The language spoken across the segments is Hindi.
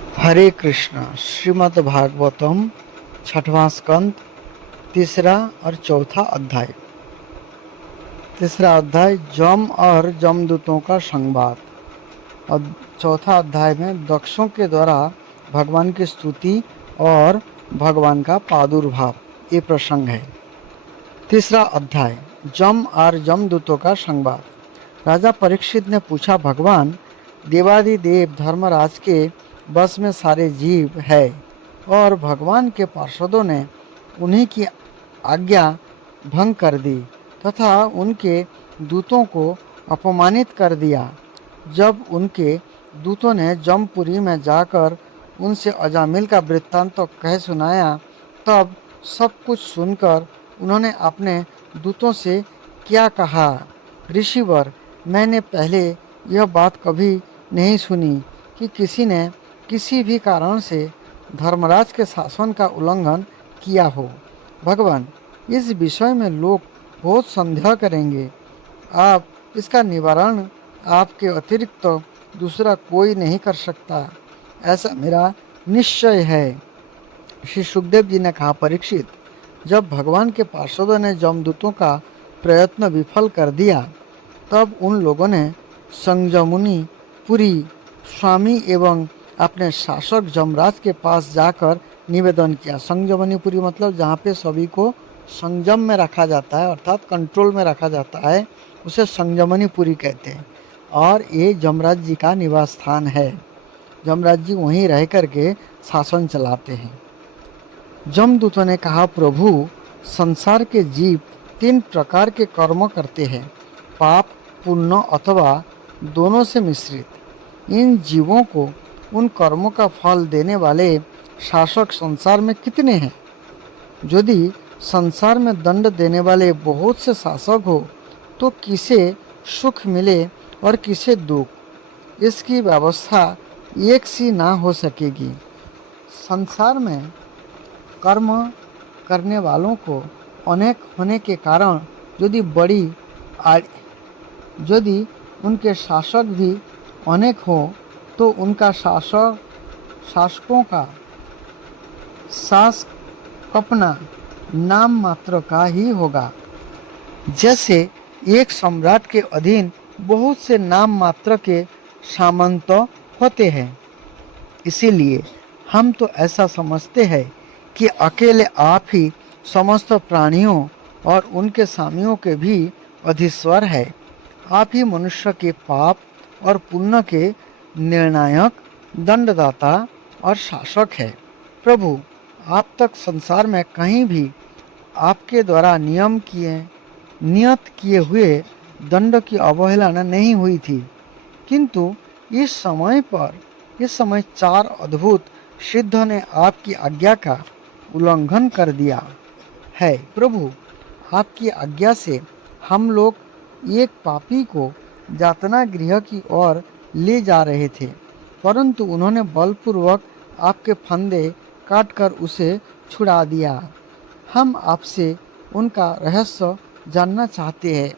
हरे कृष्णा। श्रीमद् भागवतम छठवां स्कंद तीसरा और चौथा अध्याय। तीसरा अध्याय जम और जमदूतों का संवाद और चौथा अध्याय में दक्षों के द्वारा भगवान की स्तुति और भगवान का प्रादुर्भाव ये प्रसंग है। तीसरा अध्याय जम और जमदूतों का संवाद। राजा परीक्षित ने पूछा, भगवान देवादिदेव धर्मराज के बस में सारे जीव है और भगवान के पार्षदों ने उन्हीं की आज्ञा भंग कर दी तथा उनके दूतों को अपमानित कर दिया। जब उनके दूतों ने जमपुरी में जाकर उनसे अजामिल का वृत्तांत तो कह सुनाया, तब सब कुछ सुनकर उन्होंने अपने दूतों से क्या कहा, ऋषिवर, मैंने पहले यह बात कभी नहीं सुनी कि किसी ने किसी भी कारण से धर्मराज के शासन का उल्लंघन किया हो। भगवान, इस विषय में लोग बहुत संदेह करेंगे। आप इसका निवारण आपके अतिरिक्त दूसरा कोई नहीं कर सकता, ऐसा मेरा निश्चय है। श्री सुखदेव जी ने कहा, परीक्षित, जब भगवान के पार्षदों ने जमदूतों का प्रयत्न विफल कर दिया, तब उन लोगों ने संजमुनि पुरी स्वामी एवं अपने शासक जमराज के पास जाकर निवेदन किया। संजमनीपुरी मतलब जहाँ पे सभी को संयम में रखा जाता है, अर्थात कंट्रोल में रखा जाता है, उसे संजमनीपुरी कहते हैं। और ये जमराज जी का निवास स्थान है। जमराज जी वहीं रह कर के शासन चलाते हैं। जमदूतों ने कहा, प्रभु, संसार के जीव 3 प्रकार के कर्म करते हैं, पाप, पुण्य अथवा दोनों से मिश्रित। इन जीवों को उन कर्मों का फल देने वाले शासक संसार में कितने हैं? यदि संसार में दंड देने वाले बहुत से शासक हो तो किसे सुख मिले और किसे दुख, इसकी व्यवस्था एक सी ना हो सकेगी। संसार में कर्म करने वालों को अनेक होने के कारण यदि उनके शासक भी अनेक हो तो उनका शासकों का सास कपना नाम मात्र का ही होगा। जैसे एक सम्राट के अधीन बहुत से नाम मात्र के सामंत होते हैं, इसीलिए हम तो ऐसा समझते हैं कि अकेले आप ही समस्त प्राणियों और उनके स्वामियों के भी अधीश्वर है। आप ही मनुष्य के पाप और पुण्य के निर्णायक, दंडदाता और शासक है। प्रभु, आप तक संसार में कहीं भी आपके द्वारा नियत किए हुए दंड की अवहेलना नहीं हुई थी, किंतु इस समय 4 अद्भुत सिद्धों ने आपकी आज्ञा का उल्लंघन कर दिया है। प्रभु, आपकी आज्ञा से हम लोग एक पापी को यातना गृह की ओर ले जा रहे थे, परंतु उन्होंने बलपूर्वक आपके फंदे काटकर उसे छुड़ा दिया। हम आपसे उनका रहस्य जानना चाहते हैं।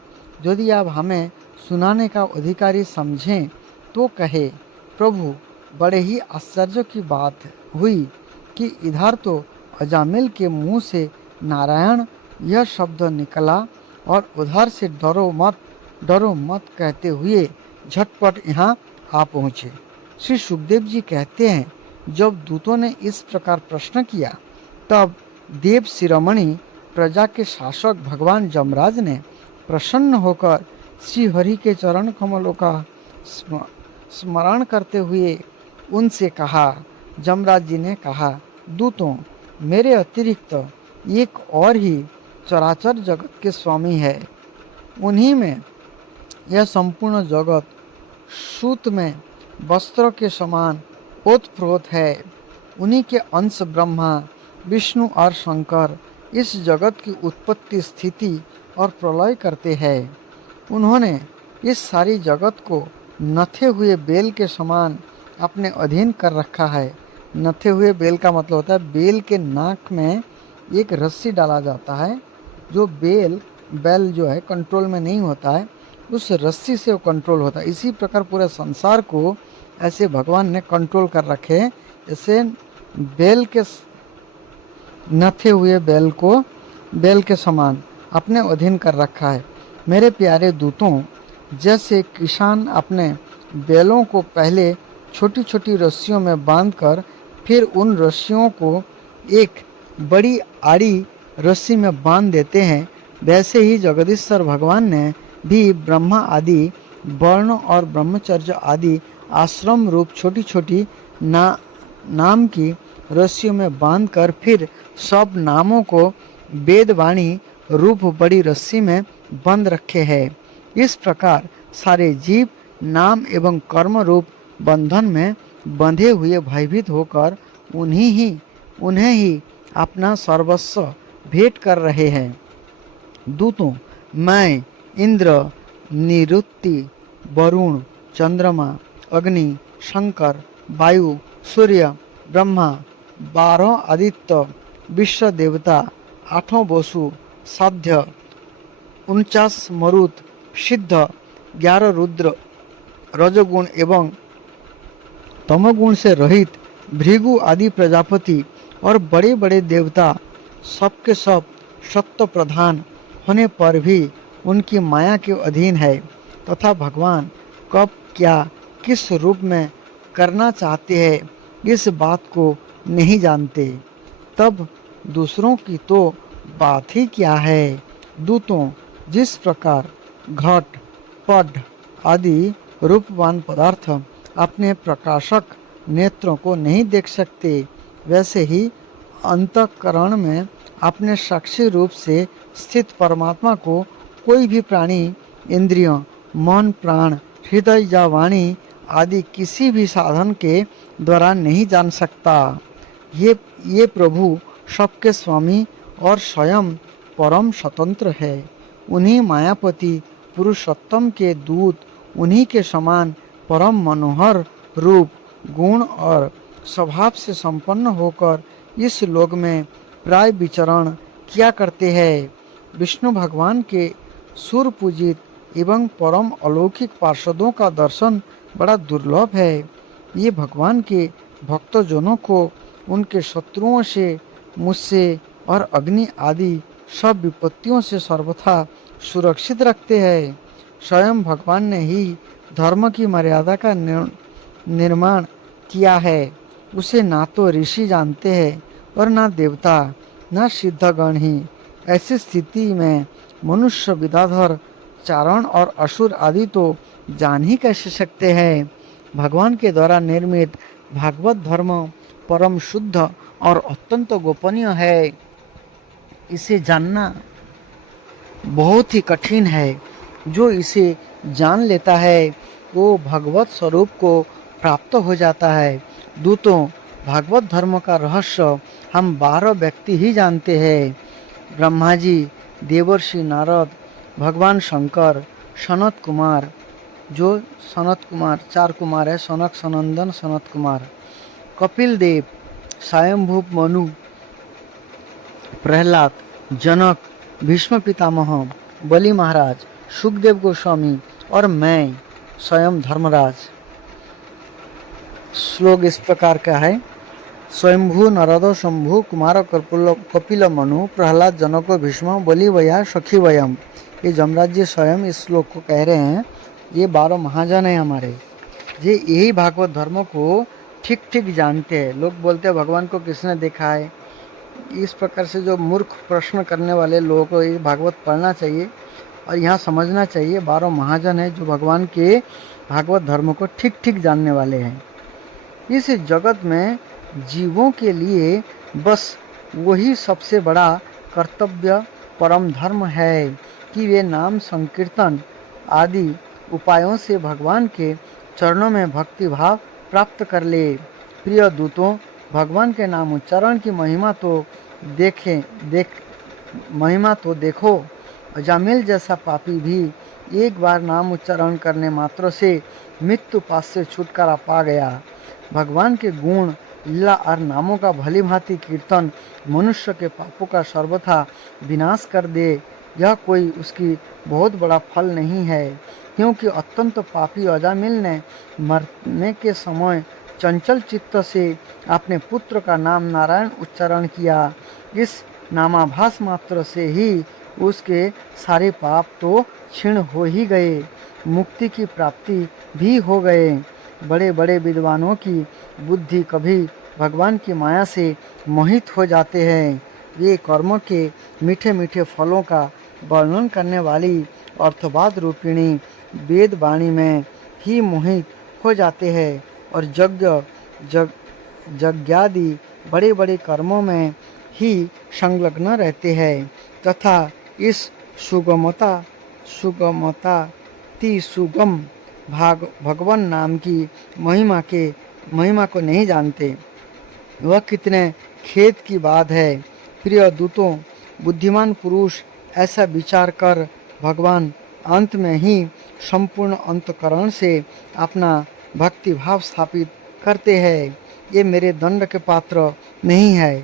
यदि आप हमें सुनाने का अधिकारी समझें तो कहे। प्रभु, बड़े ही आश्चर्य की बात हुई कि इधर तो अजामिल के मुंह से नारायण यह शब्द निकला और उधर से डरो मत कहते हुए झटपट यहाँ आ पहुँचे। श्री सुखदेव जी कहते हैं, जब दूतों ने इस प्रकार प्रश्न किया, तब देव शिरोमणि प्रजा के शासक भगवान जमराज ने प्रसन्न होकर श्री हरि के चरण कमलों का स्मरण करते हुए उनसे कहा। जमराज जी ने कहा, दूतों, मेरे अतिरिक्त एक और ही चराचर जगत के स्वामी है। उन्हीं में यह संपूर्ण जगत सूत में वस्त्र के समान ओतप्रोत है। उन्हीं के अंश ब्रह्मा, विष्णु और शंकर इस जगत की उत्पत्ति, स्थिति और प्रलय करते हैं। उन्होंने इस सारी जगत को नथे हुए बेल के समान अपने अधीन कर रखा है। नथे हुए बेल का मतलब होता है बेल के नाक में एक रस्सी डाला जाता है। जो बैल जो है कंट्रोल में नहीं होता है, उस रस्सी से वो कंट्रोल होता है। इसी प्रकार पूरे संसार को ऐसे भगवान ने कंट्रोल कर रखे ऐसे बैल के नथे हुए बैल के समान अपने अधीन कर रखा है। मेरे प्यारे दूतों, जैसे किसान अपने बैलों को पहले छोटी छोटी रस्सियों में बांधकर फिर उन रस्सियों को एक बड़ी आड़ी रस्सी में बांध देते हैं, वैसे ही जगदीश्वर भगवान ने भी ब्रह्मा आदि वर्ण और ब्रह्मचर्य आदि आश्रम रूप छोटी छोटी नाम की रस्सियों में बांधकर फिर सब नामों को वेदवाणी रूप बड़ी रस्सी में बंद रखे हैं। इस प्रकार सारे जीव नाम एवं कर्म रूप बंधन में बंधे हुए भयभीत होकर उन्हें ही अपना सर्वस्व भेंट कर रहे हैं। दूतों, मैं इंद्र, निरुक्ति, वरुण, चंद्रमा, अग्नि, शंकर, वायु, सूर्य, ब्रह्मा, 12 आदित्य, विश्व देवता, 8 वसु, साध्य, 49 मरुत, सिद्ध, 11 रुद्र, रजोगुण एवं तमोगुण से रहित भृगु आदि प्रजापति और बड़े बड़े देवता सबके सब सत्व प्रधान होने पर भी उनकी माया के अधीन है तथा भगवान कब क्या किस रूप में करना चाहते हैं इस बात को नहीं जानते। तब दूसरों की तो बात ही क्या है। दूतों, जिस प्रकार घट, पट आदि रूपवान पदार्थ अपने प्रकाशक नेत्रों को नहीं देख सकते, वैसे ही अंतःकरण में अपने साक्षी रूप से स्थित परमात्मा को कोई भी प्राणी इंद्रियों, मन, प्राण, हृदय या वाणी आदि किसी भी साधन के द्वारा नहीं जान सकता। ये प्रभु सबके स्वामी और स्वयं परम स्वतंत्र है। उन्हीं मायापति पुरुषोत्तम के दूत उन्हीं के समान परम मनोहर रूप, गुण और स्वभाव से संपन्न होकर इस लोक में प्राय विचरण किया करते हैं। विष्णु भगवान के सुर पूजित एवं परम अलौकिक पार्षदों का दर्शन बड़ा दुर्लभ है। ये भगवान के भक्तजनों को उनके शत्रुओं से, मुझसे और अग्नि आदि सब विपत्तियों से सर्वथा सुरक्षित रखते हैं। स्वयं भगवान ने ही धर्म की मर्यादा का निर्माण किया है। उसे ना तो ऋषि जानते हैं और ना देवता, ना सिद्धगण ही। ऐसी स्थिति में मनुष्य, विद्याधर, चारण और असुर आदि तो जान ही कैसे सकते हैं। भगवान के द्वारा निर्मित भागवत धर्म परम शुद्ध और अत्यंत गोपनीय है। इसे जानना बहुत ही कठिन है। जो इसे जान लेता है वो भगवत स्वरूप को प्राप्त हो जाता है। दूतों, भागवत धर्म का रहस्य हम 12 व्यक्ति ही जानते हैं। ब्रह्मा जी, देवर्षि नारद, भगवान शंकर, सनत कुमार, जो सनत कुमार 4 कुमार है, सनक, सनंदन, सनत कुमार, कपिल देव, स्वयंभू मनु, प्रहलाद, जनक, भीष्म पितामह, बलि महाराज, सुखदेव गोस्वामी और मैं स्वयं धर्मराज। श्लोक इस प्रकार का है। स्वयंभू नारद शंभु कुमार कपिल मनु प्रहलाद जनक भीष्म बलि वया सखी वयम। ये जमराज जी स्वयं इस श्लोक को कह रहे हैं। ये 12 महाजन हैं हमारे, ये यही भागवत धर्म को ठीक ठीक जानते हैं। लोग बोलते हैं भगवान को किसने देखा है। इस प्रकार से जो मूर्ख प्रश्न करने वाले लोगों को ये भागवत पढ़ना चाहिए और यहाँ समझना चाहिए 12 महाजन है जो भगवान के भागवत धर्म को ठीक ठीक जानने वाले हैं। इस जगत में जीवों के लिए बस वही सबसे बड़ा कर्तव्य परम धर्म है कि वे नाम संकीर्तन आदि उपायों से भगवान के चरणों में भक्ति भाव प्राप्त कर ले। प्रिय दूतों, भगवान के नाम उच्चारण की महिमा तो देखो। अजामिल जैसा पापी भी एक बार नाम उच्चारण करने मात्र से मृत्यु पास से छुटकारा पा गया। भगवान के गुण, लीला और नामों का भली भांति कीर्तन मनुष्य के पापों का सर्वथा विनाश कर दे। यह कोई उसकी बहुत बड़ा फल नहीं है, क्योंकि अत्यंत पापी अजामिल ने मरने के समय चंचल चित्त से अपने पुत्र का नाम नारायण उच्चारण किया। इस नामाभास मात्र से ही उसके सारे पाप तो क्षीण हो ही गए, मुक्ति की प्राप्ति भी हो गए। बड़े बड़े विद्वानों की बुद्धि कभी भगवान की माया से मोहित हो जाते हैं। वे कर्मों के मीठे मीठे फलों का वर्णन करने वाली अर्थवाद रूपिणी वेद वाणी में ही मोहित हो जाते हैं और यज्ञादि बड़े बड़े कर्मों में ही संलग्न रहते हैं तथा इस सुगम भगवान नाम की महिमा को नहीं जानते। वह कितने खेद की बात है। प्रिय दूतों, बुद्धिमान पुरुष ऐसा विचार कर भगवान अंत में ही संपूर्ण अंतकरण से अपना भक्ति भाव स्थापित करते हैं। ये मेरे दंड के पात्र नहीं है।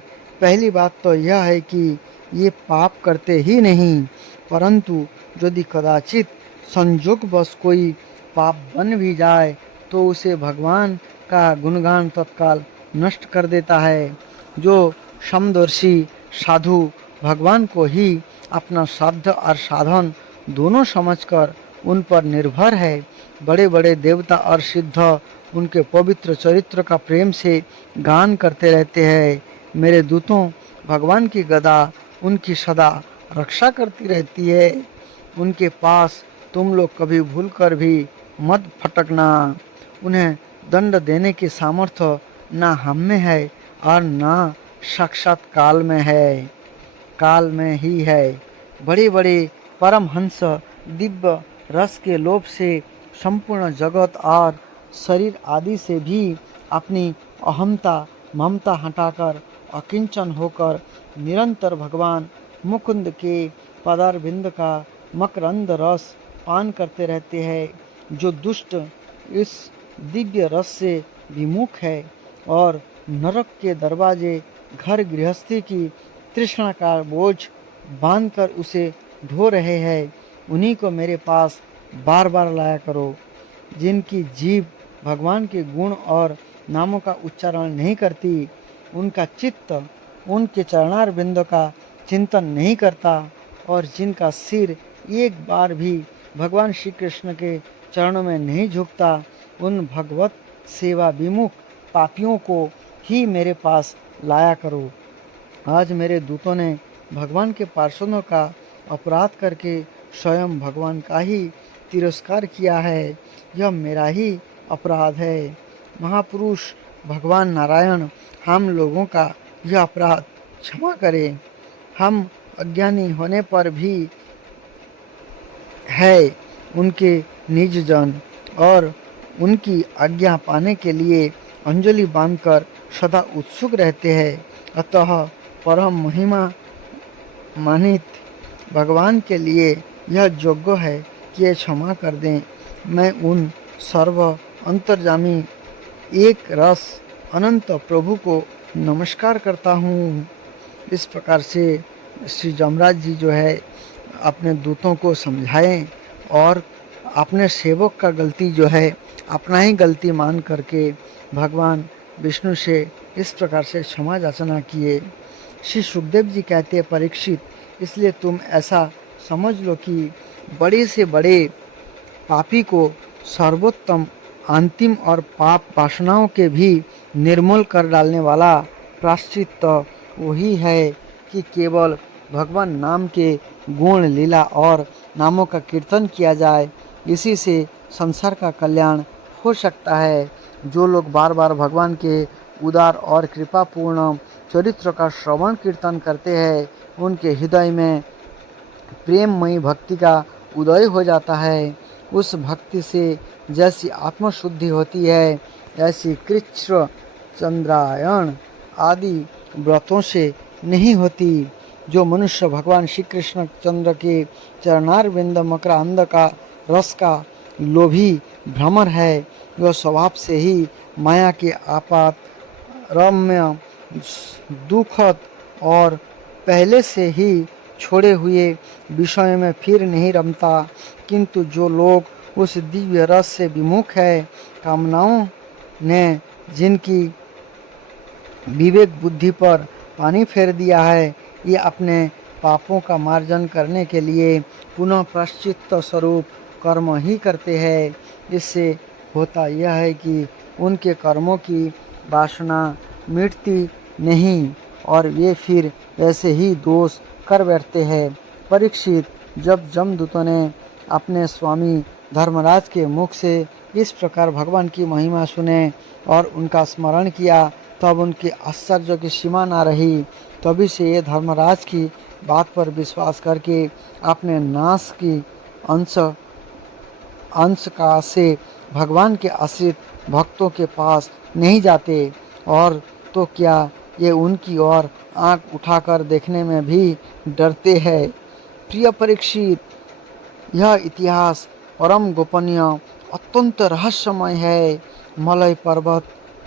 पहली बात तो यह है कि ये पाप करते ही नहीं, परंतु यदि कदाचित संयोगवश कोई पाप बन भी जाए तो उसे भगवान का गुणगान तत्काल नष्ट कर देता है। जो समदर्शी साधु भगवान को ही अपना साध्य और साधन दोनों समझकर उन पर निर्भर है, बड़े बड़े देवता और सिद्ध उनके पवित्र चरित्र का प्रेम से गान करते रहते हैं। मेरे दूतों, भगवान की गदा उनकी सदा रक्षा करती रहती है। उनके पास तुम लोग कभी भूलकर भी मत फटकना। उन्हें दंड देने की सामर्थ्य ना हम में है और ना साक्षात काल में है, काल में ही है। बड़े बड़े परमहंस दिव्य रस के लोभ से संपूर्ण जगत और शरीर आदि से भी अपनी अहमता ममता हटाकर अकिंचन होकर निरंतर भगवान मुकुंद के पदारविंद का मकरंद रस पान करते रहते हैं। जो दुष्ट इस दिव्य रस से विमुख है और नरक के दरवाजे घर गृहस्थी की तृष्णा का बोझ बांधकर उसे ढो रहे हैं, उन्हीं को मेरे पास बार बार लाया करो। जिनकी जीभ भगवान के गुण और नामों का उच्चारण नहीं करती, उनका चित्त उनके चरणार बिंदु का चिंतन नहीं करता और जिनका सिर एक बार भी भगवान श्री कृष्ण के चरणों में नहीं झुकता, उन भगवत सेवा विमुख पापियों को ही मेरे पास लाया करो। आज मेरे दूतों ने भगवान के पार्षदों का अपराध करके स्वयं भगवान का ही तिरस्कार किया है। यह मेरा ही अपराध है। महापुरुष भगवान नारायण हम लोगों का यह अपराध क्षमा करें। हम अज्ञानी होने पर भी है उनके निज जन और उनकी आज्ञा पाने के लिए अंजलि बांधकर सदा उत्सुक रहते हैं। अतः परम महिमा मानित भगवान के लिए यह योग्य है कि ये क्षमा कर दें। मैं उन सर्व अंतर्जामी एक रस अनंत प्रभु को नमस्कार करता हूँ। इस प्रकार से श्री जमराज जी जो है अपने दूतों को समझाएं और अपने सेवक का गलती जो है अपना ही गलती मान करके भगवान विष्णु से इस प्रकार से क्षमा याचना किए। श्री सुखदेव जी कहते हैं, परीक्षित, इसलिए तुम ऐसा समझ लो कि बड़े से बड़े पापी को सर्वोत्तम अंतिम और पाप वासनाओं के भी निर्मूल कर डालने वाला प्रायश्चित वही है कि केवल भगवान नाम के गुण लीला और नामों का कीर्तन किया जाए। इसी से संसार का कल्याण हो सकता है। जो लोग बार बार भगवान के उदार और कृपापूर्ण चरित्र का श्रवण कीर्तन करते हैं, उनके हृदय में प्रेममयी भक्ति का उदय हो जाता है। उस भक्ति से जैसी आत्मशुद्धि होती है, ऐसी कृच्छ्र चंद्रायण आदि व्रतों से नहीं होती। जो मनुष्य भगवान श्री कृष्ण चंद्र के चरणारविंद मकरांद का रस का लोभी भ्रमर है, वह स्वभाव से ही माया के आपात रम्य दुखद और पहले से ही छोड़े हुए विषयों में फिर नहीं रमता। किंतु जो लोग उस दिव्य रस से विमुख है, कामनाओं ने जिनकी विवेक बुद्धि पर पानी फेर दिया है, ये अपने पापों का मार्जन करने के लिए पुनः प्रायश्चित्त स्वरूप कर्म ही करते हैं। इससे होता यह है कि उनके कर्मों की वासना मिटती नहीं और वे फिर ऐसे ही दोष कर बैठते हैं। परीक्षित, जब जमदूतों ने अपने स्वामी धर्मराज के मुख से इस प्रकार भगवान की महिमा सुने और उनका स्मरण किया, तब उनके आश्चर्य की सीमा न रही। तभी से ये धर्मराज की बात पर विश्वास करके अपने नाश की अंश का से भगवान के आश्रित भक्तों के पास नहीं जाते, और तो क्या ये उनकी ओर आंख उठाकर देखने में भी डरते हैं। प्रिय परीक्षित, यह इतिहास परम गोपनीय अत्यंत रहस्यमय है। मलय पर्वत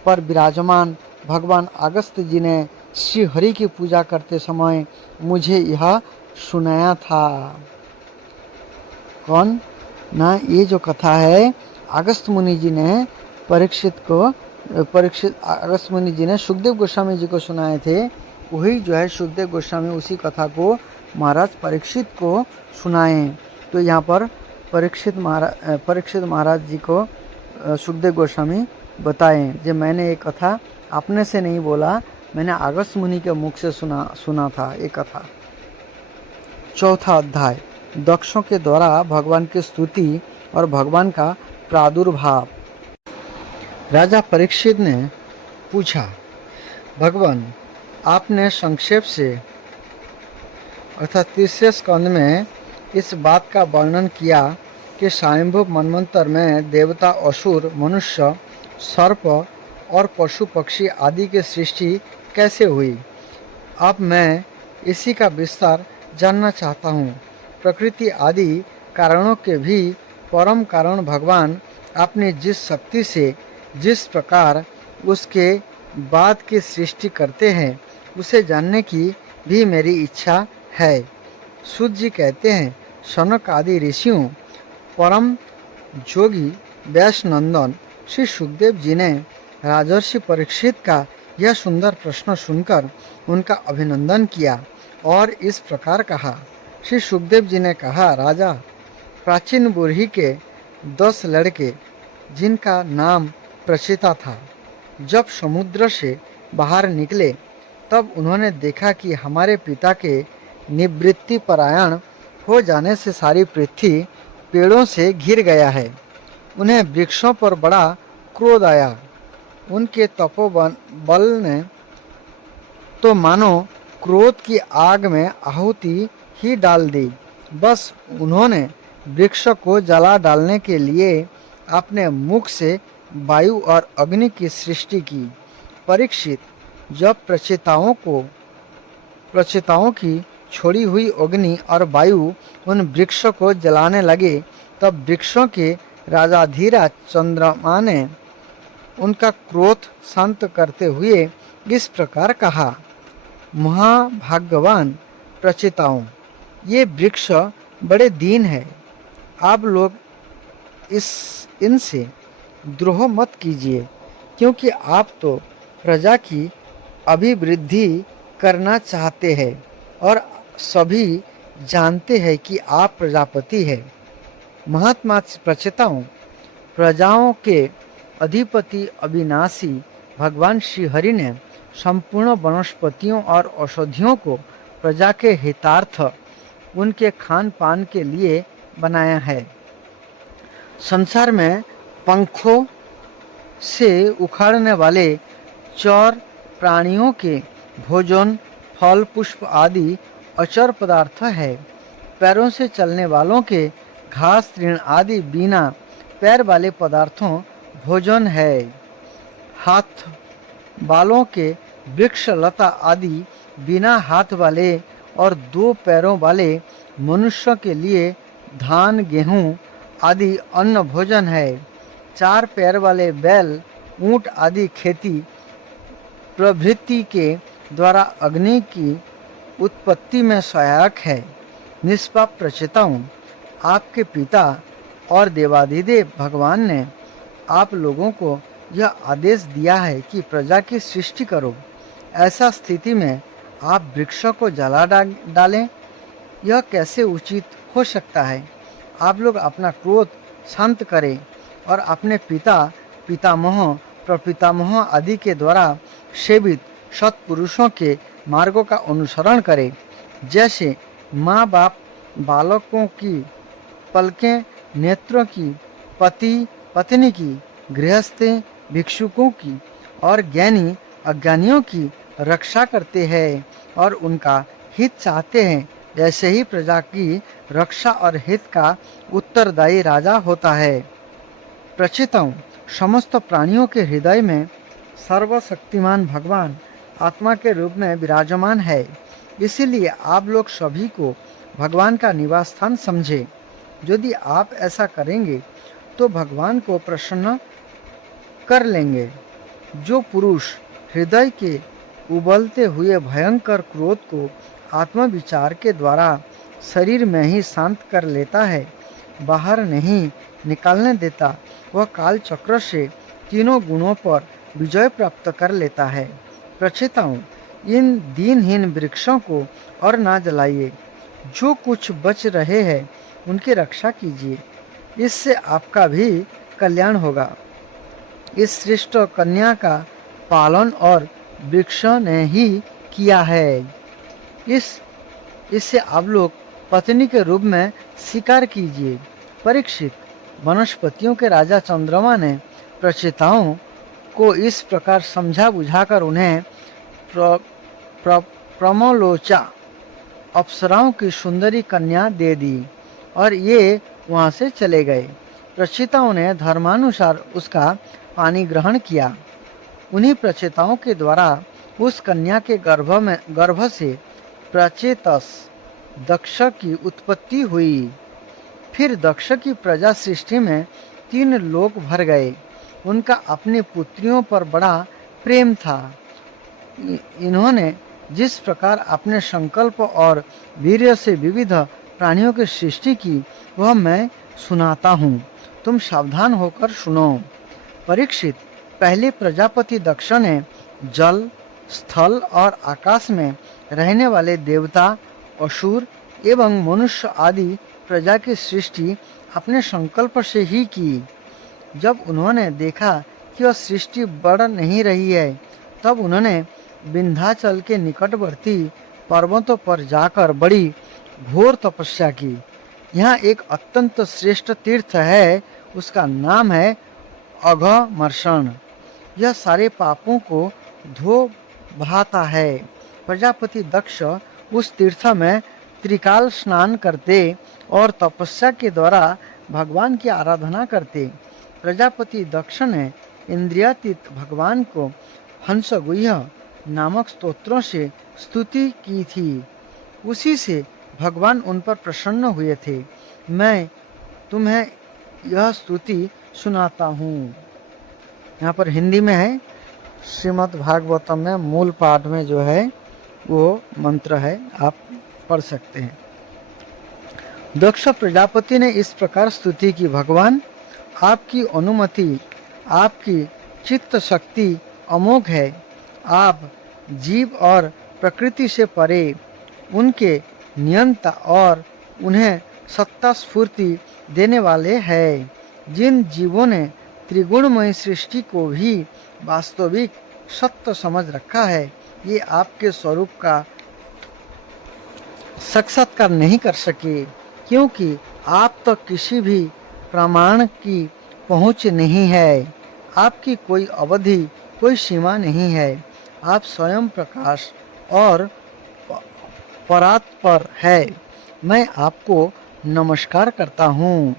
पर विराजमान भगवान अगस्त्य जी ने श्री हरि की पूजा करते समय मुझे यह सुनाया था। कौन ना, ये जो कथा है अगस्त्य मुनि जी ने अगस्त्य मुनि जी ने सुखदेव गोस्वामी जी को सुनाए थे। वही जो है सुखदेव गोस्वामी उसी कथा को महाराज परीक्षित को सुनाए। तो यहाँ पर परीक्षित महाराज जी को सुखदेव गोस्वामी बताएं, जो मैंने ये कथा अपने से नहीं बोला, मैंने अगस्त्य मुनि के मुख से सुना था ये कथा। चौथा अध्याय, दक्षों के द्वारा भगवान की स्तुति और भगवान का प्रादुर्भाव। राजा परीक्षित ने पूछा, भगवान, आपने संक्षेप से अर्थात तीसरे स्कंद में इस बात का वर्णन किया कि स्वयंभू मनवंतर में देवता, असुर, मनुष्य, सर्प और पशु पक्षी आदि की सृष्टि कैसे हुई। अब मैं इसी का विस्तार जानना चाहता हूँ। प्रकृति आदि कारणों के भी परम कारण भगवान अपनी जिस शक्ति से जिस प्रकार उसके बाद की सृष्टि करते हैं, उसे जानने की भी मेरी इच्छा है। सूत जी कहते हैं, सनक आदि ऋषियों, परम जोगी व्यास नंदन श्री सुखदेव जी ने राजर्षि परीक्षित का यह सुंदर प्रश्न सुनकर उनका अभिनंदन किया और इस प्रकार कहा। श्री सुखदेव जी ने कहा, राजा, प्राचीन बुरही के 10 लड़के, जिनका नाम प्रचिता था, जब समुद्र से बाहर निकले तब उन्होंने देखा कि हमारे पिता के निवृत्ति परायण हो जाने से सारी पृथ्वी पेड़ों से घिर गया है। उन्हें वृक्षों पर बड़ा क्रोध आया। उनके तपोबल ने तो मानो क्रोध की आग में आहुति ही डाल दी। बस उन्होंने वृक्ष को जला डालने के लिए अपने मुख से वायु और अग्नि की सृष्टि की। परीक्षित, जब प्रचेताओं की छोड़ी हुई अग्नि और वायु उन वृक्ष को जलाने लगे, तब वृक्षों के राजा धीराज चंद्रमा ने उनका क्रोध शांत करते हुए इस प्रकार कहा, महाभाग्यवान प्रचेताओं, ये वृक्ष बड़े दीन है। आप लोग इनसे द्रोह मत कीजिए, क्योंकि आप तो प्रजा की अभिवृद्धि करना चाहते हैं और सभी जानते हैं कि आप प्रजापति हैं। महात्मा प्रचेताओं, प्रजाओं के अधिपति अविनाशी भगवान श्री हरि ने संपूर्ण वनस्पतियों और औषधियों को प्रजा के हितार्थ उनके खान पान के लिए बनाया है। संसार में पंखों से उखाड़ने वाले चौर प्राणियों के भोजन, फल, पुष्प आदि अचर पदार्थ है। पैरों से चलने वालों के घास, तृण आदि बिना पैर वाले पदार्थों भोजन है। हाथ बालों के वृक्ष, लता आदि बिना हाथ वाले और 2 पैरों वाले मनुष्य के लिए धान, गेहूं आदि अन्न भोजन है। 4 पैर वाले बैल, ऊंट आदि खेती प्रभृति के द्वारा अग्नि की उत्पत्ति में सहायक है। निष्पाप प्रचेताओं, आपके पिता और देवाधिदेव भगवान ने आप लोगों को यह आदेश दिया है कि प्रजा की सृष्टि करो। ऐसा स्थिति में आप वृक्षों को जला डालें, यह कैसे उचित हो सकता है? आप लोग अपना क्रोध शांत करें और अपने पितामह, प्रपितामह आदि के द्वारा सेवित सत्पुरुषों के मार्गों का अनुसरण करें। जैसे माँ बाप बालकों की पलकें नेत्रों की, पति पत्नी की, गृहस्थ भिक्षुकों की और ज्ञानी अज्ञानियों की रक्षा करते हैं और उनका हित चाहते हैं, जैसे ही प्रजा की रक्षा और हित का उत्तरदायी राजा होता है। प्रचितम समस्त प्राणियों के हृदय में सर्वशक्तिमान भगवान आत्मा के रूप में विराजमान है। इसीलिए आप लोग सभी को भगवान का निवास स्थान समझे। यदि आप ऐसा करेंगे तो भगवान को प्रसन्न कर लेंगे। जो पुरुष हृदय के उबलते हुए भयंकर क्रोध को आत्मविचार के द्वारा शरीर में ही शांत कर लेता है, बाहर नहीं निकालने देता, वह काल चक्र से तीनों गुणों पर विजय प्राप्त कर लेता है। प्रचेताओं, इन दीनहीन वृक्षों को और ना जलाइए। जो कुछ बच रहे हैं उनकी रक्षा कीजिए, इससे आपका भी कल्याण होगा। इस श्रेष्ठ कन्या का पालन और वृक्ष ने ही किया है। इससे आप लोग पत्नी के रूप में स्वीकार कीजिए। परीक्षित, वनस्पतियों के राजा चंद्रमा ने प्रचेताओं को इस प्रकार समझा बुझाकर उन्हें प्रमलोचा अप्सराओं की सुंदरी कन्या दे दी और ये वहाँ से चले गए। प्रचेताओं ने धर्मानुसार उसका पानी ग्रहण किया। उन्हीं प्रचेताओं के द्वारा उस कन्या के गर्भ से प्रचेतस दक्ष की उत्पत्ति हुई। फिर दक्ष की प्रजा सृष्टि में 3 लोक भर गए। उनका अपनी पुत्रियों पर बड़ा प्रेम था। इन्होंने जिस प्रकार अपने संकल्प और वीर्य से विविध प्राणियों की सृष्टि की, वह मैं सुनाता हूँ। तुम सावधान होकर सुनो। परीक्षित, पहले प्रजापति दक्ष ने जल, स्थल और आकाश में रहने वाले देवता, असुर एवं मनुष्य आदि प्रजा की सृष्टि अपने संकल्प से ही की। जब उन्होंने देखा कि वह सृष्टि बढ़ नहीं रही है, तब उन्होंने विंध्याचल के निकटवर्ती पर्वतों पर जाकर बड़ी घोर तपस्या की। यहाँ एक अत्यंत श्रेष्ठ तीर्थ है, उसका नाम है अघमर्षण। यह सारे पापों को धो बहाता है। प्रजापति दक्ष उस तीर्थ में त्रिकाल स्नान करते और तपस्या के द्वारा भगवान की आराधना करते। प्रजापति दक्ष ने इंद्रियातीत भगवान को हंसगुह्य नामक स्तोत्रों से स्तुति की थी। उसी से भगवान उन पर प्रसन्न हुए थे। मैं तुम्हें यह स्तुति सुनाता हूँ। यहाँ पर हिंदी में है, श्रीमद् भागवतम में मूल पाठ में जो है वो मंत्र है, आप पढ़ सकते हैं। दक्ष प्रजापति ने इस प्रकार स्तुति की, भगवान आपकी अनुमति, आपकी चित्त शक्ति अमोघ है। आप जीव और प्रकृति से परे, उनके नियंता और उन्हें सत्ता स्फूर्ति देने वाले हैं। जिन जीवों ने त्रिगुणमय सृष्टि को भी वास्तविक सत्य समझ रखा है, ये आपके स्वरूप का साक्षात्कार नहीं कर सके, क्योंकि आप तो किसी भी प्रमाण की पहुँच नहीं है। आपकी कोई अवधि, कोई सीमा नहीं है। आप स्वयं प्रकाश और परात्पर है। मैं आपको नमस्कार करता हूँ।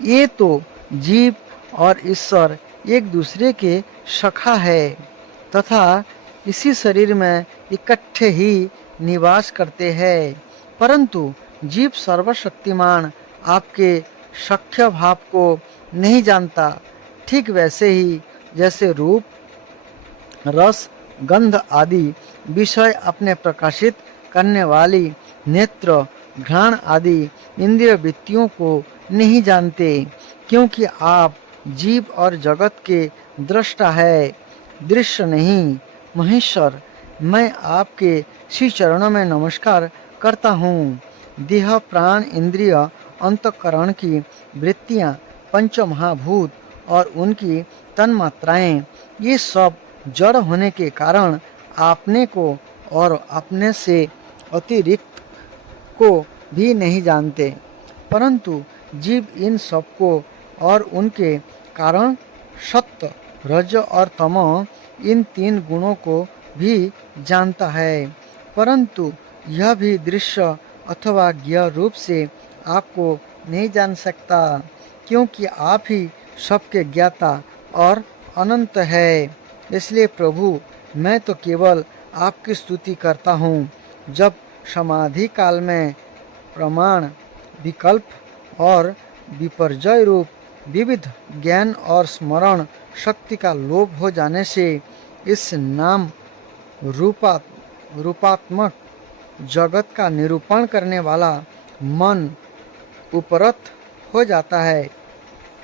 ये तो जीव और ईश्वर एक दूसरे के सखा है तथा इसी शरीर में इकट्ठे ही निवास करते हैं, परंतु जीव सर्वशक्तिमान आपके सख्य भाव को नहीं जानता। ठीक वैसे ही जैसे रूप, रस, गंध आदि विषय अपने प्रकाशित करने वाली नेत्र, घ्राण आदि इंद्रिय वृत्तियों को नहीं जानते, क्योंकि आप जीव और जगत के दृष्टा है, दृश्य नहीं। महेश्वर, मैं आपके श्री चरणों में नमस्कार करता हूँ। देह, प्राण, इंद्रिय, अंतःकरण की वृत्तियाँ, पंच महाभूत और उनकी तन्मात्राएं, ये सब जड़ होने के कारण आपने को और अपने से अतिरिक्त को भी नहीं जानते, परंतु जीव इन सबको और उनके कारण सत्य, रज और तम, इन तीन गुणों को भी जानता है। परंतु यह भी दृश्य अथवा ज्ञ रूप से आपको नहीं जान सकता, क्योंकि आप ही सबके ज्ञाता और अनंत है। इसलिए प्रभु, मैं तो केवल आपकी स्तुति करता हूँ। जब समाधि काल में प्रमाण, विकल्प और विपर्जय रूप विविध ज्ञान और स्मरण शक्ति का लोप हो जाने से इस नाम रूपात्मक जगत का निरूपण करने वाला मन उपरत हो जाता है,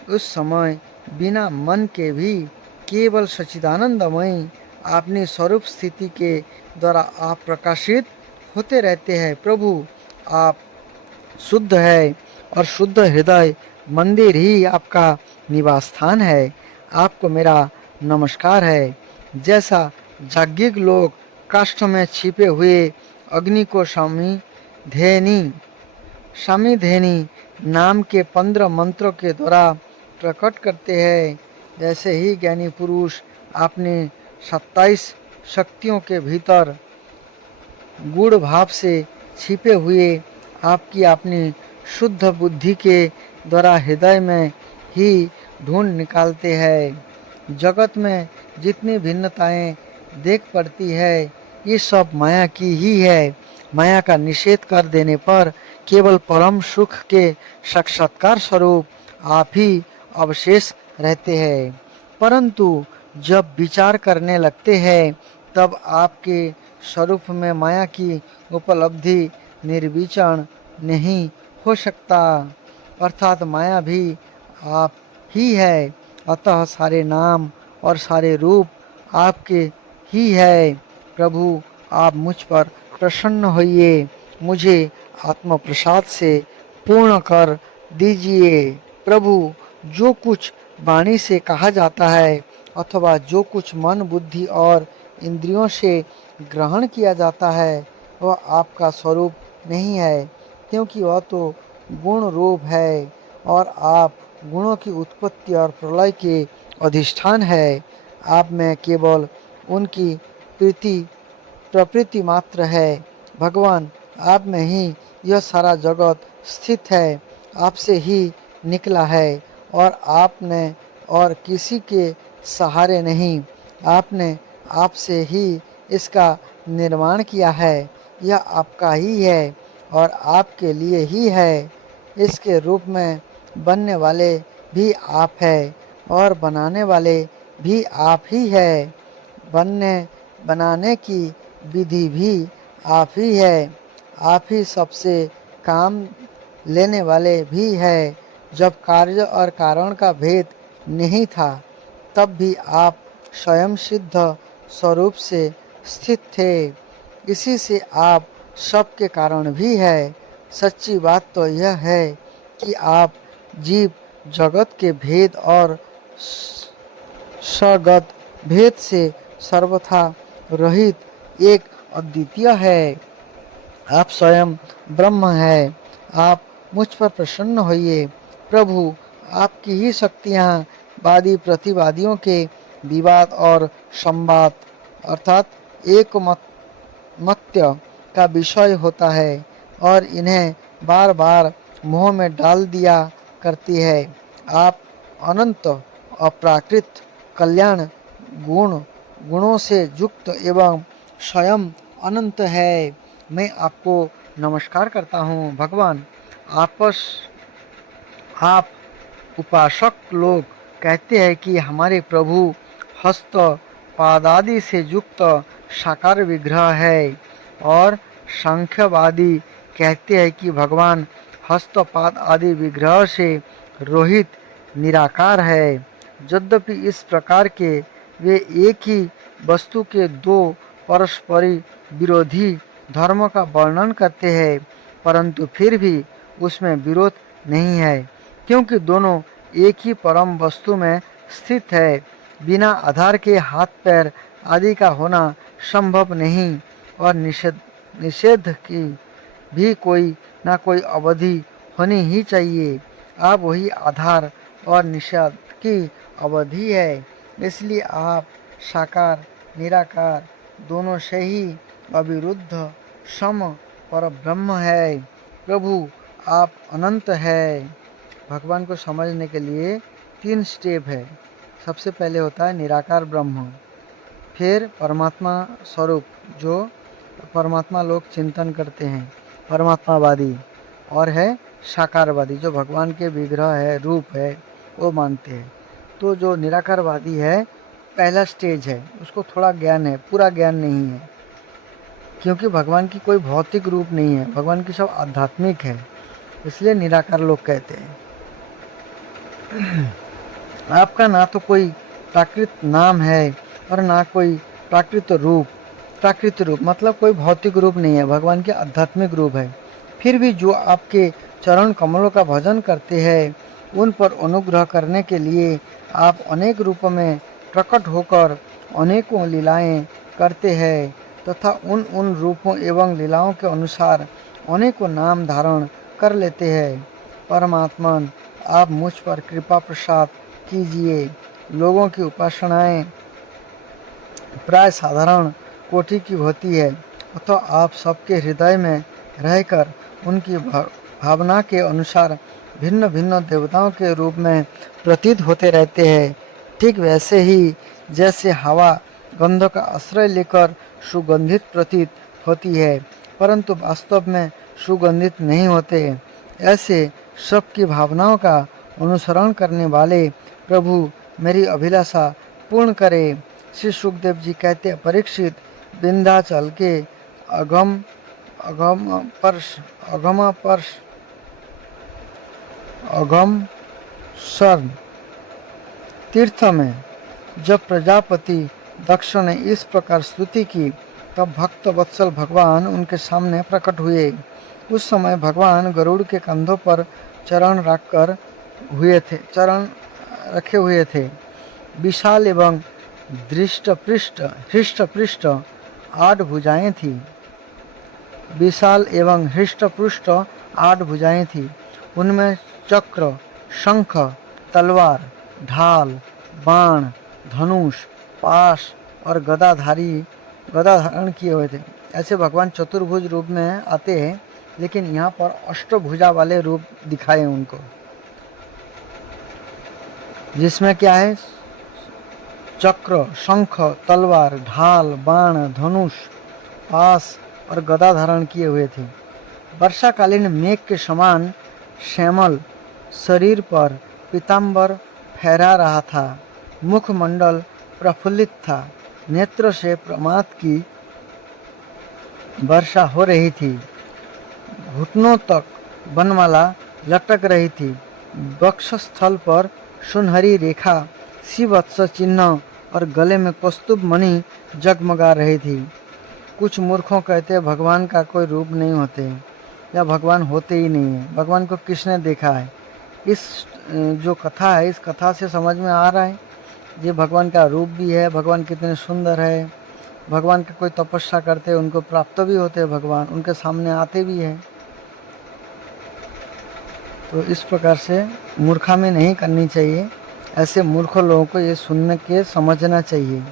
उस समय बिना मन के भी केवल सच्चिदानंदमयी अपनी स्वरूप स्थिति के द्वारा आप प्रकाशित होते रहते हैं। प्रभु, आप शुद्ध है और शुद्ध हृदय मंदिर ही आपका निवास स्थान है। आपको मेरा नमस्कार है। जैसा जाज्ञिक लोग काष्ठ में छिपे हुए अग्नि को सामिधेनी नाम के 15 मंत्रों के द्वारा प्रकट करते हैं, जैसे ही ज्ञानी पुरुष अपने 27 शक्तियों के भीतर गूढ़ भाव से छिपे हुए आपकी अपनी शुद्ध बुद्धि के द्वारा हृदय में ही ढूंढ निकालते हैं। जगत में जितनी भिन्नताएं देख पड़ती है, ये सब माया की ही है। माया का निषेध कर देने पर केवल परम सुख के साक्षात्कार स्वरूप आप ही अवशेष रहते हैं। परंतु जब विचार करने लगते हैं, तब आपके स्वरूप में माया की उपलब्धि निर्विचरण नहीं हो सकता, अर्थात माया भी आप ही है। अतः सारे नाम और सारे रूप आपके ही है। प्रभु, आप मुझ पर प्रसन्न होइए, मुझे आत्म प्रसाद से पूर्ण कर दीजिए। प्रभु, जो कुछ वाणी से कहा जाता है अथवा जो कुछ मन, बुद्धि और इंद्रियों से ग्रहण किया जाता है, वह आपका स्वरूप नहीं है, क्योंकि वह तो गुण रूप है और आप गुणों की उत्पत्ति और प्रलय के अधिष्ठान है। आप में केवल उनकी प्रवृत्ति मात्र है। भगवान, आप में ही यह सारा जगत स्थित है, आपसे ही निकला है और आपने और किसी के सहारे नहीं, आपने आपसे ही इसका निर्माण किया है। यह आपका ही है और आपके लिए ही है। इसके रूप में बनने वाले भी आप है और बनाने वाले भी आप ही है। बनाने की विधि भी आप ही है। आप ही सबसे काम लेने वाले भी है। जब कार्य और कारण का भेद नहीं था, तब भी आप स्वयं सिद्ध स्वरूप से स्थित थे। इसी से आप सबके कारण भी है। सच्ची बात तो यह है कि आप जीव जगत के भेद और स्वगत भेद से सर्वथा रहित एक अद्वितीय है। आप स्वयं ब्रह्म है। आप मुझ पर प्रसन्न होइए। प्रभु, आपकी ही शक्तियाँ वादी प्रतिवादियों के विवाद और संवाद अर्थात एक मत्य का विषय होता है और इन्हें बार बार मोह में डाल दिया करती है। आप अनंत अप्राकृत कल्याण गुणों से युक्त एवं स्वयं अनंत है। मैं आपको नमस्कार करता हूँ। भगवान, आप उपासक लोग कहते हैं कि हमारे प्रभु हस्त पादादि से युक्त साकार विग्रह है और सांख्यवादी कहते हैं कि भगवान हस्तपाद आदि विग्रह से रोहित निराकार है। यद्यपि इस प्रकार के वे एक ही वस्तु के दो परस्परी विरोधी धर्मों का वर्णन करते हैं, परंतु फिर भी उसमें विरोध नहीं है, क्योंकि दोनों एक ही परम वस्तु में स्थित है। बिना आधार के हाथ पैर आदि का होना संभव नहीं, और निषेध की भी कोई ना कोई अवधि होनी ही चाहिए। आप वही आधार और निषेध की अवधि है, इसलिए आप साकार निराकार दोनों से ही अविरुद्ध सम पर ब्रह्म है। प्रभु आप अनंत है। भगवान को समझने के लिए 3 स्टेप है। सबसे पहले होता है निराकार ब्रह्म, फिर परमात्मा स्वरूप जो परमात्मा लोग चिंतन करते हैं परमात्मावादी, और है साकारवादी जो भगवान के विग्रह है रूप है वो मानते हैं। तो जो निराकारवादी है पहला स्टेज है, उसको थोड़ा ज्ञान है, पूरा ज्ञान नहीं है, क्योंकि भगवान की कोई भौतिक रूप नहीं है, भगवान की सब आध्यात्मिक है, इसलिए निराकार लोग कहते हैं। आपका ना तो कोई प्राकृत नाम है और ना कोई प्राकृत रूप। प्राकृत रूप मतलब कोई भौतिक रूप नहीं है, भगवान के आध्यात्मिक रूप है। फिर भी जो आपके चरण कमलों का भजन करते हैं, उन पर अनुग्रह करने के लिए आप अनेक रूपों में प्रकट होकर अनेकों लीलाएं करते हैं, तथा उन रूपों एवं लीलाओं के अनुसार अनेकों नाम धारण कर लेते हैं। परमात्मन आप मुझ पर कृपा प्रसाद कीजिए। लोगों की उपासनाएं प्राय साधारण कोटि की होती है, अतः आप सबके हृदय में रहकर उनकी भावना के अनुसार भिन्न भिन्न देवताओं के रूप में प्रतीत होते रहते हैं। ठीक वैसे ही जैसे हवा गंधों का आश्रय लेकर सुगंधित प्रतीत होती है, परंतु वास्तव में सुगंधित नहीं होते, ऐसे सबकी भावनाओं का अनुसरण करने वाले प्रभु मेरी अभिलाषा पूर्ण करे। श्री सुखदेव जी कहते हैं, परीक्षित विंध्याचल के अगम शरण तीर्थ में जब प्रजापति दक्ष ने इस प्रकार स्तुति की, तब भक्त वत्सल भगवान उनके सामने प्रकट हुए। उस समय भगवान गरुड़ के कंधों पर चरण रखे हुए थे। विशाल एवं हृष्ट-पुष्ट 8 भुजाएं थी। विशाल एवं हृष्ट-पुष्ट 8 भुजाएं थी। उनमें चक्र, शंख, तलवार, ढाल, बाण, धनुष, पाश और गदा धारण किए हुए थे। ऐसे भगवान चतुर्भुज रूप में आते हैं, लेकिन यहाँ पर अष्टभुजा वाले रूप दिखाए उनको, जिसमें क्या है चक्र, शंख, तलवार, ढाल, बाण, धनुष, पास और गदा धारण किए हुए थे। वर्षाकालीन मेघ के समान श्यामल शरीर पर पीताम्बर फहरा रहा था। मुखमंडल प्रफुल्लित था। नेत्र से प्रमाद की वर्षा हो रही थी। घुटनों तक बनमाला लटक रही थी। वक्षस्थल पर सुनहरी रेखा, श्रीवत्स चिन्ह और गले में कौस्तुभ मणि जगमगा रही थी। कुछ मूर्खों कहते हैं भगवान का कोई रूप नहीं होते या भगवान होते ही नहीं है। भगवान को किसने देखा है? इस जो कथा है, इस कथा से समझ में आ रहा है ये भगवान का रूप भी है, भगवान कितने सुंदर है। भगवान के कोई तपस्या करते हैं उनको प्राप्त भी होते हैं, भगवान उनके सामने आते भी हैं। तो इस प्रकार से मूर्खामी नहीं करनी चाहिए। ऐसे मूर्ख लोगों को ये सुनने के समझना चाहिए।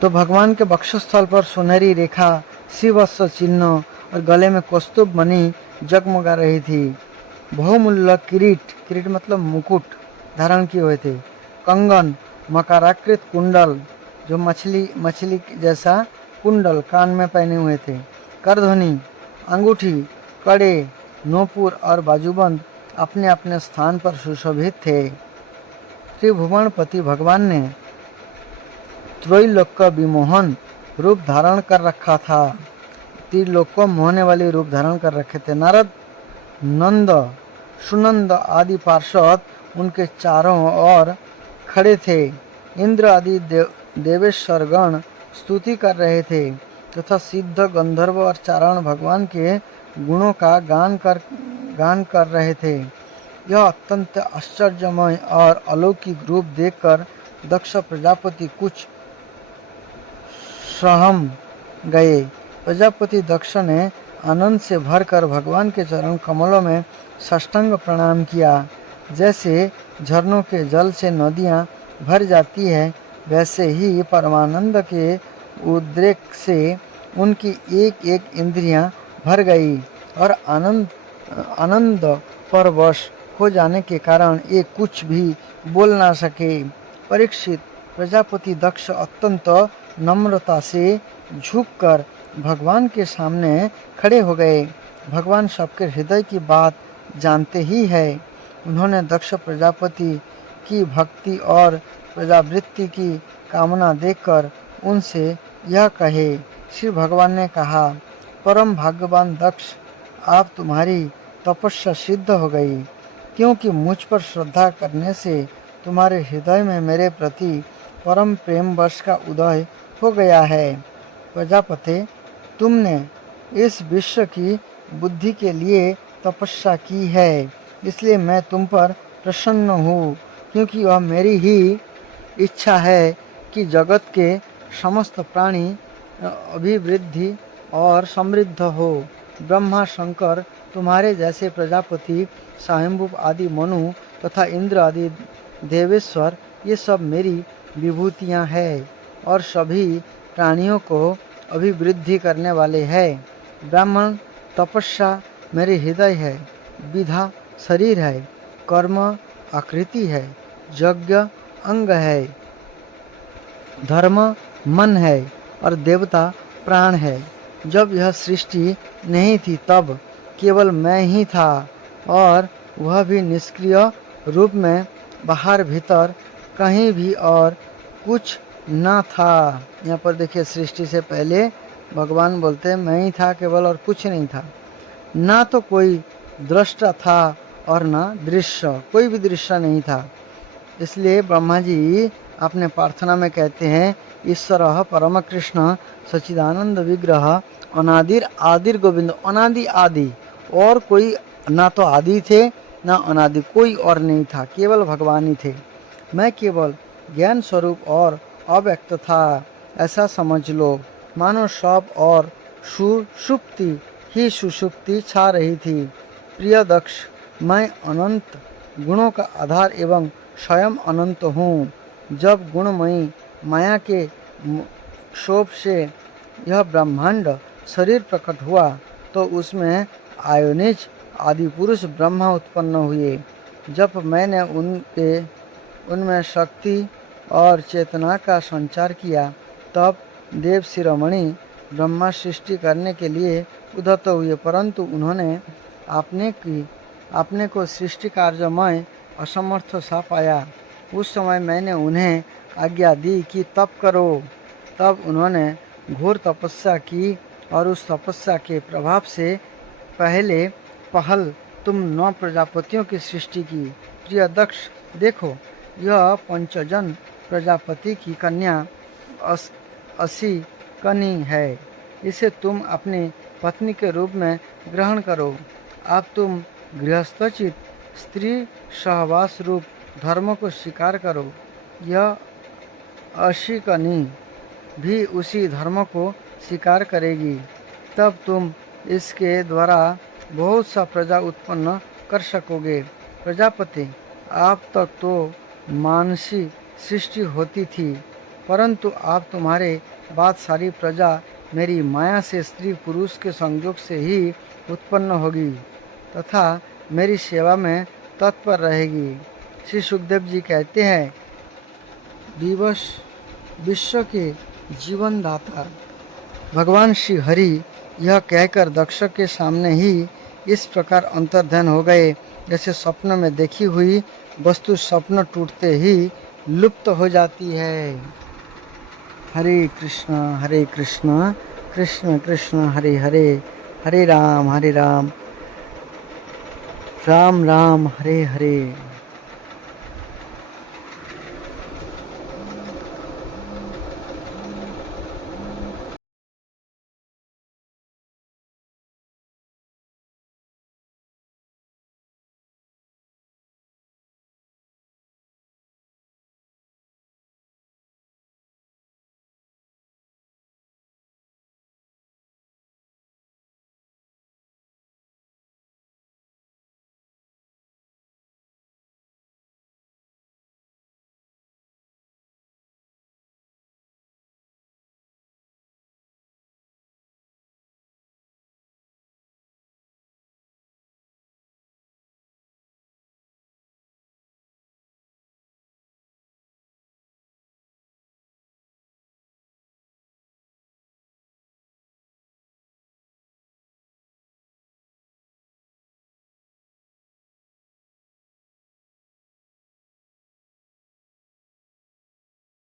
तो भगवान के वक्षस्थल पर सुनहरी रेखा, श्रीवत्स चिन्ह और गले में कौस्तुभ मणि जगमगा रही थी। बहुमूल्य किरीट मतलब मुकुट धारण किए हुए थे। कंगन, मकराकृत कुंडल जो मछली जैसा कुंडल कान में पहने हुए थे। करध्वनि, अंगूठी, कड़े, नूपुर और बाजूबंद अपने अपने स्थान पर सुशोभित थे। त्रिभुवनपति भगवान ने त्रैलोक का विमोहन रूप धारण कर रखा था। त्रिलोक को मोहने वाली रूप धारण कर रखे थे। नारद, नंद, सुनंद आदि पार्षद उनके चारों ओर खड़े थे। इंद्र आदि देवेश्वरगण स्तुति कर रहे थे तथा सिद्ध गंधर्व और चारण भगवान के गुणों का गान कर रहे थे। यह अत्यंत आश्चर्यमय और अलौकिक रूप देखकर दक्ष प्रजापति कुछ सहम गए। प्रजापति दक्ष ने आनंद से भरकर भगवान के चरण कमलों में साष्टांग प्रणाम किया। जैसे झरनों के जल से नदियाँ भर जाती है, वैसे ही परमानंद के उद्रेक से उनकी एक एक इंद्रियां भर गई और आनंद परवश हो जाने के कारण ये कुछ भी बोल ना सके। परीक्षित, प्रजापति दक्ष अत्यंत नम्रता से झुककर भगवान के सामने खड़े हो गए। भगवान सबके हृदय की बात जानते ही है। उन्होंने दक्ष प्रजापति की भक्ति और प्रजावृत्ति की कामना देखकर उनसे यह कहे। श्री भगवान ने कहा, परम भाग्यवान दक्ष, आप तुम्हारी तपस्या सिद्ध हो गई, क्योंकि मुझ पर श्रद्धा करने से तुम्हारे हृदय में मेरे प्रति परम प्रेम वर्ष का उदय हो गया है। प्रजापते, तुमने इस विश्व की बुद्धि के लिए तपस्या की है, इसलिए मैं तुम पर प्रसन्न हूँ, क्योंकि वह मेरी ही इच्छा है कि जगत के समस्त प्राणी अभिवृद्धि और समृद्ध हो। ब्रह्मा, शंकर, तुम्हारे जैसे प्रजापति, स्वयंभू आदि मनु तथा इंद्र आदि देवेश्वर, ये सब मेरी विभूतियाँ हैं और सभी प्राणियों को अभिवृद्धि करने वाले हैं। ब्राह्मण, तपस्या मेरे हृदय है, विधा शरीर है, कर्म आकृति है, यज्ञ अंग है, धर्म मन है और देवता प्राण है। जब यह सृष्टि नहीं थी तब केवल मैं ही था और वह भी निष्क्रिय रूप में, बाहर भीतर कहीं भी और कुछ न था। यहाँ पर देखिए, सृष्टि से पहले भगवान बोलते हैं मैं ही था केवल और कुछ नहीं था। ना तो कोई दृष्टा था और ना दृश्य, कोई भी दृश्य नहीं था। इसलिए ब्रह्मा जी अपने प्रार्थना में कहते हैं, ईश्वर परम कृष्ण सच्चिदानंद विग्रह अनादिर आदिर गोविंद। अनादि आदि, और कोई ना तो आदि थे ना अनादि, कोई और नहीं था, केवल भगवान ही थे। मैं केवल ज्ञान स्वरूप और अव्यक्त था, ऐसा समझ लो। मानो सब और सुषुप्ति ही सुषुप्ति छा रही थी। प्रिय दक्ष, मैं अनंत गुणों का आधार एवं स्वयं अनंत हूँ। जब गुणमयी माया के शोभ से यह ब्रह्मांड शरीर प्रकट हुआ तो उसमें आयोनिज आदि पुरुष ब्रह्मा उत्पन्न हुए। जब मैंने उनमें शक्ति और चेतना का संचार किया तब देव शिरोमणि ब्रह्मा सृष्टि करने के लिए उद्यत हुए, परंतु उन्होंने अपने को सृष्टि कार्यमय असमर्थ सा पाया। उस समय मैंने उन्हें आज्ञा दी कि तप करो। तब उन्होंने घोर तपस्या की और उस तपस्या के प्रभाव से पहल तुम 9 प्रजापतियों की सृष्टि की। प्रिय दक्ष, देखो, यह पंचजन प्रजापति की कन्या असी कनी है। इसे तुम अपनी पत्नी के रूप में ग्रहण करो। अब तुम गृहस्थोचित स्त्री सहवास रूप धर्म को स्वीकार करो। यह अशिकनी भी उसी धर्म को स्वीकार करेगी। तब तुम इसके द्वारा बहुत सा प्रजा उत्पन्न कर सकोगे। प्रजापति, आप तक तो मानसी सृष्टि होती थी, परंतु आप तुम्हारे बाद सारी प्रजा मेरी माया से स्त्री पुरुष के संयोग से ही उत्पन्न होगी तथा मेरी सेवा में तत्पर रहेगी। श्री सुखदेव जी कहते हैं, विश्व के जीवन दाता भगवान श्री हरि यह कहकर दक्ष के सामने ही इस प्रकार अंतर्ध्यान हो गए जैसे स्वप्न में देखी हुई वस्तु स्वप्न टूटते ही लुप्त हो जाती है। हरे कृष्ण कृष्ण कृष्ण हरे हरे, हरे राम राम राम हरे हरे।